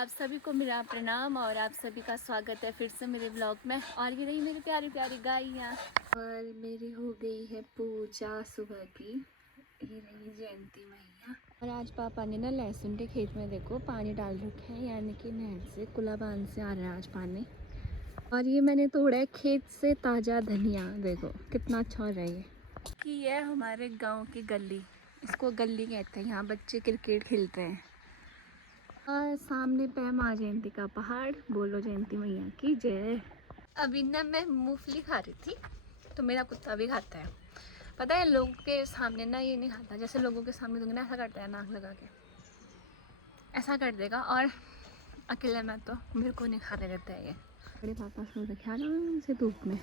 आप सभी को मेरा प्रणाम और आप सभी का स्वागत है फिर से मेरे ब्लॉग में। और ये रही मेरी प्यारी प्यारी गाइयाँ और मेरी हो गई है पूजा सुबह की। ये रही जयंती मैया। और आज पापा ने ना लहसुन के खेत में देखो पानी डाल रखे हैं, यानी कि नहर से कुलाबान से आ रहा है आज पानी। और ये मैंने तोड़ा है खेत से ताज़ा धनिया, देखो कितना अच्छा हो रहा है ये। कि ये हमारे गाँव की गली, इसको गली कहते हैं, यहाँ बच्चे क्रिकेट खेलते हैं। और सामने पे है माँ जयंती का पहाड़। बोलो जयंती मैया की जय। अभी ना मैं मूंगफली खा रही थी तो मेरा कुत्ता भी खाता है। पता है लोगों के सामने ना ये नहीं खाता, जैसे लोगों के सामने दूंगी ना ऐसा करता है, नाक लगा के ऐसा कर देगा। और अकेले में तो मेरे को नहीं खाने देता है ये। बड़े पापा सो रखे आराम से धूप में।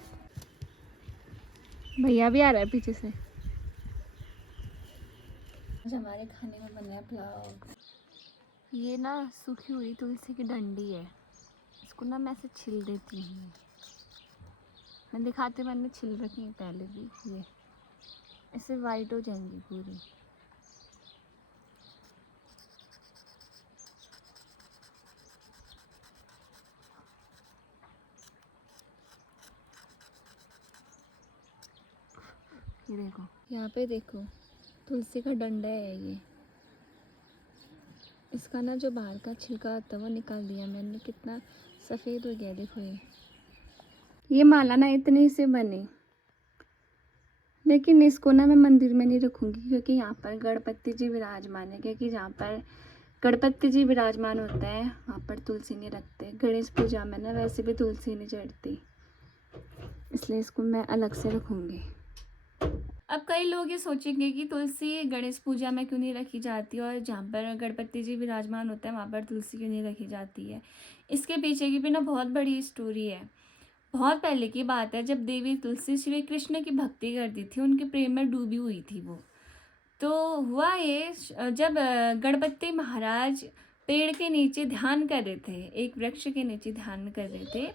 भैया भी आ रहा है पीछे से। आज हमारे खाने में बना है पुलाव। ये ना सूखी हुई तुलसी की डंडी है, इसको ना मैं ऐसे छिल देती हूँ। मैं दिखाती, मैंने छिल रखी है पहले भी। ये ऐसे वाइट हो जाएंगी पूरी। ये देखो, यहाँ पे देखो तुलसी का डंडा है ये। इसका ना जो बाहर का छिलका होता है वो निकाल दिया मैंने। कितना सफ़ेद हो गया देखो ये माला ना इतनी से बनी, लेकिन इसको ना मैं मंदिर में नहीं रखूँगी क्योंकि यहाँ पर गणपति जी विराजमान है। क्योंकि जहाँ पर गणपति जी विराजमान होता है वहाँ पर तुलसी नहीं रखते। गणेश पूजा में ना वैसे भी तुलसी नहीं चढ़ती, इसलिए इसको मैं अलग से रखूँगी। अब कई लोग ये सोचेंगे कि तुलसी गणेश पूजा में क्यों नहीं रखी जाती और जहाँ पर गणपति जी विराजमान होते हैं वहाँ पर तुलसी क्यों नहीं रखी जाती है। इसके पीछे की भी ना बहुत बड़ी स्टोरी है। बहुत पहले की बात है, जब देवी तुलसी श्री कृष्ण की भक्ति करती थी, उनके प्रेम में डूबी हुई थी वो। तो हुआ ये, जब गणपति महाराज पेड़ के नीचे ध्यान कर रहे थे, एक वृक्ष के नीचे ध्यान कर रहे थे,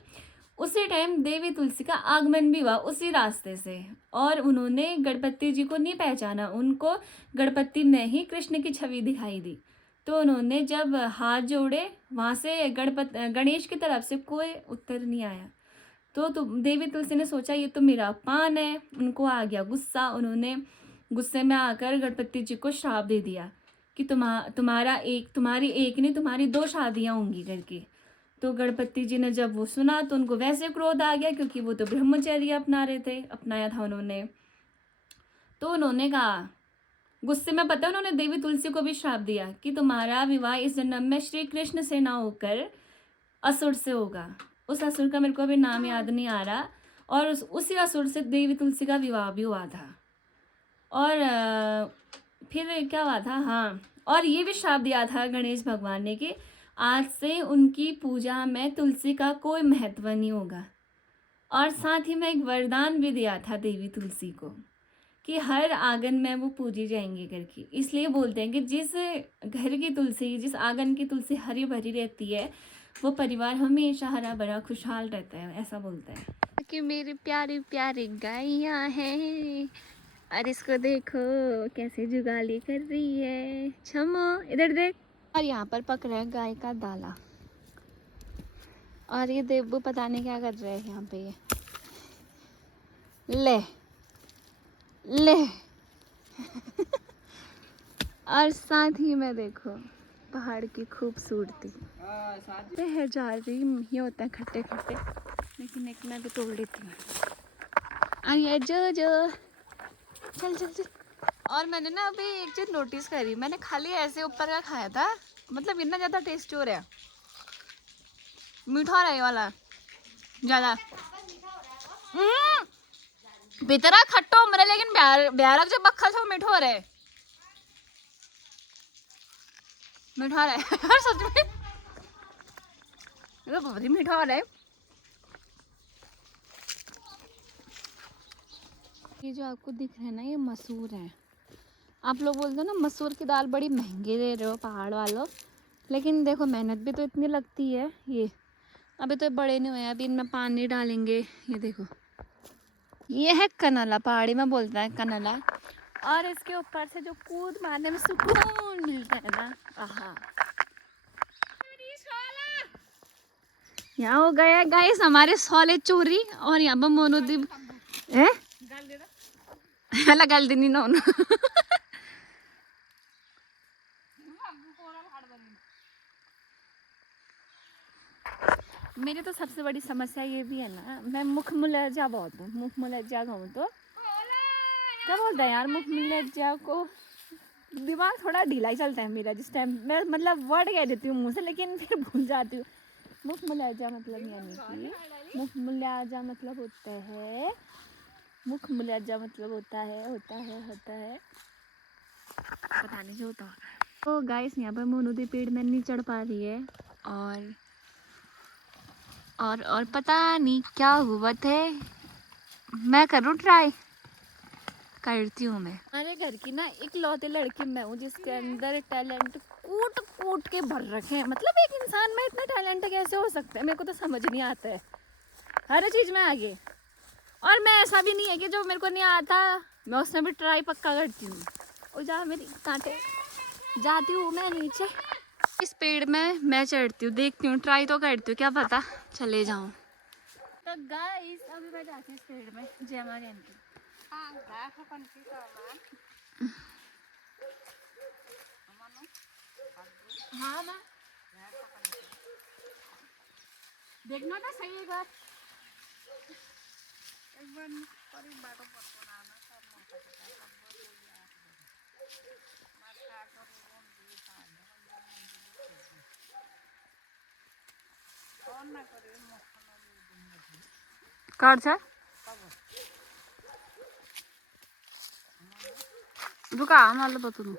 उसी टाइम देवी तुलसी का आगमन भी हुआ उसी रास्ते से। और उन्होंने गणपति जी को नहीं पहचाना, उनको गणपति में ही कृष्ण की छवि दिखाई दी। तो उन्होंने जब हाथ जोड़े, वहाँ से गणेश की तरफ से कोई उत्तर नहीं आया। तो देवी तुलसी ने सोचा ये तो मेरा अपमान है। उनको आ गया गुस्सा, उन्होंने गुस्से में आकर गणपति जी को श्राप दे दिया कि तुम्हारी एक नहीं तुम्हारी 2 शादियाँ होंगी करके। तो गणपति जी ने जब वो सुना तो उनको वैसे क्रोध आ गया, क्योंकि वो तो ब्रह्मचर्य अपनाया था उन्होंने। तो उन्होंने कहा गुस्से में, पता है उन्होंने देवी तुलसी को भी श्राप दिया कि तुम्हारा विवाह इस जन्म में श्री कृष्ण से ना होकर असुर से होगा। उस असुर का मेरे को अभी नाम याद नहीं आ रहा। और उसी असुर से देवी तुलसी का विवाह भी हुआ था। और फिर क्या हुआ था, हाँ, और ये भी श्राप दिया था गणेश भगवान ने कि आज से उनकी पूजा में तुलसी का कोई महत्व नहीं होगा। और साथ ही में एक वरदान भी दिया था देवी तुलसी को कि हर आंगन में वो पूजी जाएंगी करके। इसलिए बोलते हैं कि जिस घर की तुलसी, जिस आंगन की तुलसी हरी भरी रहती है, वो परिवार हमेशा हरा भरा खुशहाल रहता है, ऐसा बोलते हैं। कि मेरी प्यारी प्यारी गाइयाँ हैं, और इसको देखो कैसे जुगाली कर रही है। छमो इधर देख। और यहाँ पर पक रहा है गाय का दाला। और ये देवू पता नहीं क्या कर रहे हैं यहाँ पे। ये ले ले और साथ ही में देखो पहाड़ की खूबसूरती है। जा रही ये होता है खट्टे खट्टे, लेकिन एक मैं भी तोड़ लेती हूँ। और ये जो चल चल चल। और मैंने ना अभी एक चीज नोटिस करी, मैंने खाली ऐसे ऊपर का खाया था, मतलब इतना ज्यादा टेस्टी हो रहा है, मीठा हो रहा है ये वाला ज्यादा। भीतरा खट्टो मरे, लेकिन ब्यारक जो बखल था वो मीठा हो रहा है, मीठा हो रहा है सच में ये तो बहुत ही मीठा हो रहा है। ये जो आपको दिख रहा है ना, ये मसूर है। आप लोग बोलते हो ना मसूर की दाल बड़ी महंगी दे रहे हो पहाड़ वालों, लेकिन देखो मेहनत भी तो इतनी लगती है। ये अभी तो बड़े नहीं हुए, अभी इनमें पानी डालेंगे। ये देखो, ये है कनला, पहाड़ी में बोलता है कनला। और इसके ऊपर से जो कूद मारने में सुकून मिलता है ना, आहा। यहाँ हो गया गाइस हमारे सोले चोरी और यहाँ पर मोनोदीप है गल दी ना मेरी तो सबसे बड़ी समस्या ये भी है ना, मैं मुख मुलज्जा बहुत हूँ। मुख मुलज्जा कहूँ तो क्या बोलते हैं यार, मुख मुलज्जा को दिमाग थोड़ा ढीला ही चलता है मेरा जिस टाइम मैं मतलब वर्ड कह देती हूँ मुँह से लेकिन फिर भूल जाती हूँ। मुख मुलज्जा मतलब यानी कि मुख मुलज्जा मतलब होता है, मुख मुलज्जा मतलब होता है पता नहीं जो होता है। तो गाइस यहाँ पर मोनोदी पेड़ में नहीं चढ़ पा रही है और पता नहीं क्या हुआ थे। मैं करूँ ट्राई करती हूँ। मैं हमारे घर की ना इकलौते लड़की मैं हूँ जिसके अंदर टैलेंट कूट कूट के भर रखे हैं। मतलब एक इंसान में इतना टैलेंट कैसे हो सकता है, मेरे को तो समझ नहीं आता है। हर चीज़ में आगे, और मैं ऐसा भी नहीं है कि जो मेरे को नहीं आता मैं उसमें भी ट्राई पक्का करती हूँ। और जहाँ मेरी कांटे जाती हूँ मैं नीचे, इस पेड़ में मैं चढ़ती हूँ, देखती हूँ, ट्राई तो करती हूँ, क्या पता चले जाऊँ। तो गाइस अभी मैं जाती हूँ इस पेड़ में। जय हमारे आंटी हाँ मैं देखना था सही एक बार काट छा रुका आम्हाला बतून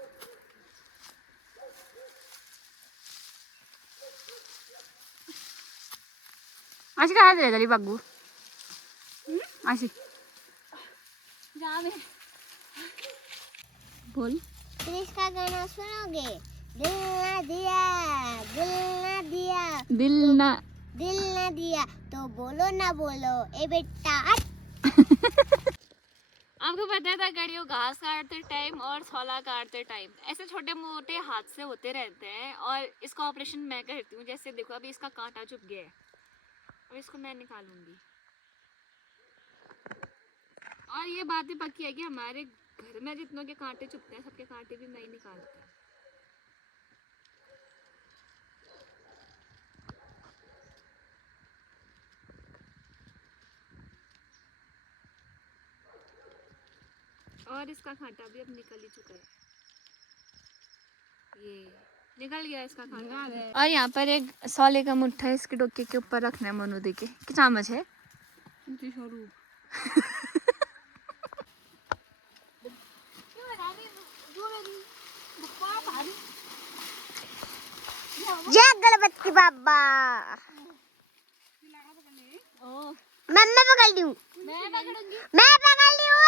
अशी काय हात रे बागू अशी बोल इसका गाना सुनोगे? दिल ना दिया, दिल ना दिया, दिल ना दिया तो बोलो ना बोलो ए बेटा। आपको पता था गड़ियों घास काटते टाइम और सोला काटते टाइम ऐसे छोटे मोटे हादसे होते रहते हैं, और इसका ऑपरेशन मैं करती हूँ। जैसे देखो अभी इसका कांटा चुभ गया है, अब इसको मैं निकालूंगी। और ये बात भी पक्की है कि हमारे घर में जितनों के कांटे चुभते हैं सबके कांटे भी मैं ही निकालती हूँ। और इसका कांटा भी अब निकल ही चुका है, ये निकल गया इसका कांटा। और यहाँ पर एक सोले का मुट्ठा है, इसके डोके के ऊपर रखना है। मनु देखे कि चामच है जय गणपति बाबा। मैं पकड़ ली हूँ, मैं पकड़ ली हूँ।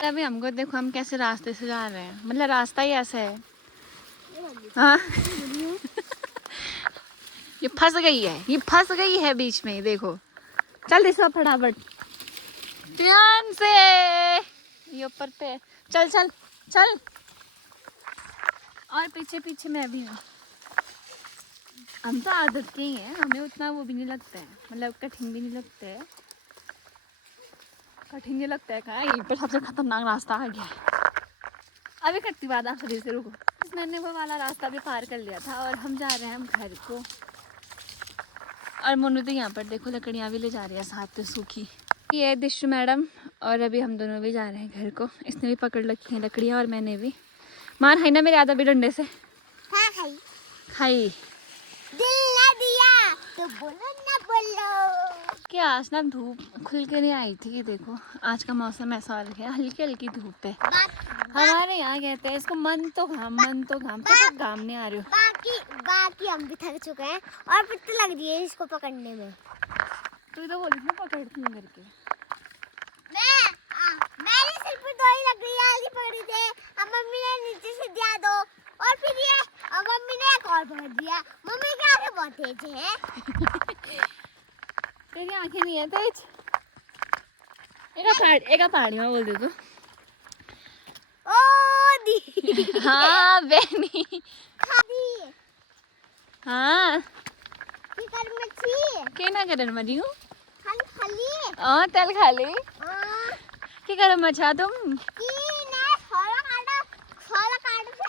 अभी हमको देखो हम कैसे रास्ते से जा रहे हैं, मतलब रास्ता ही ऐसा है। हाँ ये फंस गई है, ये फंस गई है बीच में, देखो। चल इसका फटाफट ध्यान से, ये ऊपर पे चल चल चल। और पीछे पीछे मैं भी हूँ। हम तो आदत के ही हैं, हमें उतना वो भी नहीं लगता है, मतलब कठिन भी नहीं लगता है। कठिन नहीं लगता है कहाँ, यहीं पर सबसे खतरनाक रास्ता आ गया। अभी करती बात आप शरीर से, रुको। मैंने वो वाला रास्ता भी पार कर लिया था और हम जा रहे हैं हम घर को। और मोनू तो यहाँ पर देखो लकड़ियाँ भी ले जा रही है साथ में सूखी। ये है दिशु मैडम, और अभी हम दोनों भी जा रहे हैं घर को। इसने भी पकड़ रखी हैं लकड़ियाँ और मैंने भी। मार खाई ना मेरे आधा भी डंडे से। हाँ खाई। खाई। दिल ना दिया तो बोलो ना बोलो। क्या आज ना धूप खुल के नहीं आई थी, देखो आज का मौसम ऐसा हो गया, हल्की हल्की धूप है। हमारे यहाँ कहते हैं इसको मन तो घाम तो घाम नहीं आ रही हो। बाकी हम भी थक चुके हैं और फिर तो लग रही है इसको पकड़ने में। तू तो बोली ना पकड़ती हूँ करके। मैंने सिर्फ 2 ही लकड़ियाँ पकड़ी थे, अब मम्मी ने नीचे से दिया 2 और फिर ये अब मम्मी ने एक और पकड़ दिया। मम्मी की आंखें बहुत तेज है। तेरी आंखें नहीं है तेज। एक पहाड़ी में बोल दे तू। हाँ बेनी खाली हाँ की कर मच्छी के ना करन मरी हूँ खाली तेल खा ली आ की कर मचा तुम की ने छोला काट से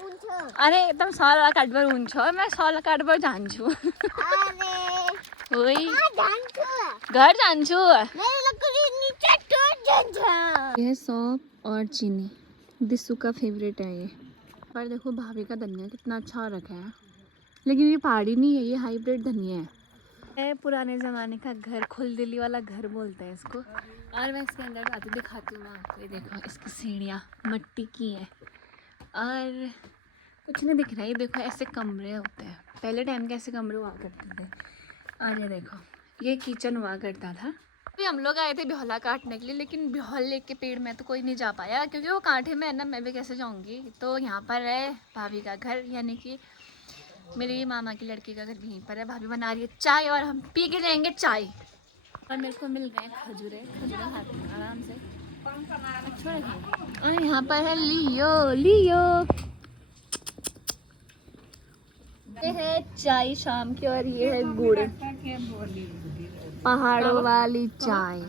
उंच अरे तुम 100 काटबर ऊन छो मैं 100 काटबर जान छू अरे ओई जान छो घर जान छू मेरी लकड़ी नीचे टूट जान ये सौंफ और चीनी दिसू का फेवरेट है ये पर देखो भाभी का धनिया कितना अच्छा रखा है लेकिन ये पहाड़ी नहीं है ये हाइब्रिड धनिया है पुराने ज़माने का घर खुल दिली वाला घर बोलते हैं इसको और मैं इसके अंदर जाती दिखाती हूँ आपको ये देखो इसकी सीढ़ियाँ मिट्टी की है और कुछ नहीं दिख रहा है ये देखो ऐसे कमरे होते हैं पहले टाइम के ऐसे कमरे हुआ करते थे और ये देखो ये किचन हुआ करता था अभी हम लोग आए थे बिहौला काटने के लिए लेकिन बिहौले के पेड़ में तो कोई नहीं जा पाया क्योंकि वो कांटे में है ना मैं भी कैसे जाऊँगी तो यहाँ पर है भाभी का घर यानी कि मेरे मामा की लड़की का घर भी यहीं पर है भाभी बना रही है चाय और हम पी के जाएंगे चाय और मेरे को मिल गए खजूरे खाते हैं आराम से अच्छा है और यहाँ पर है लियो ये है चाय शाम की और ये है गुड़ पहाड़ों वाली चाय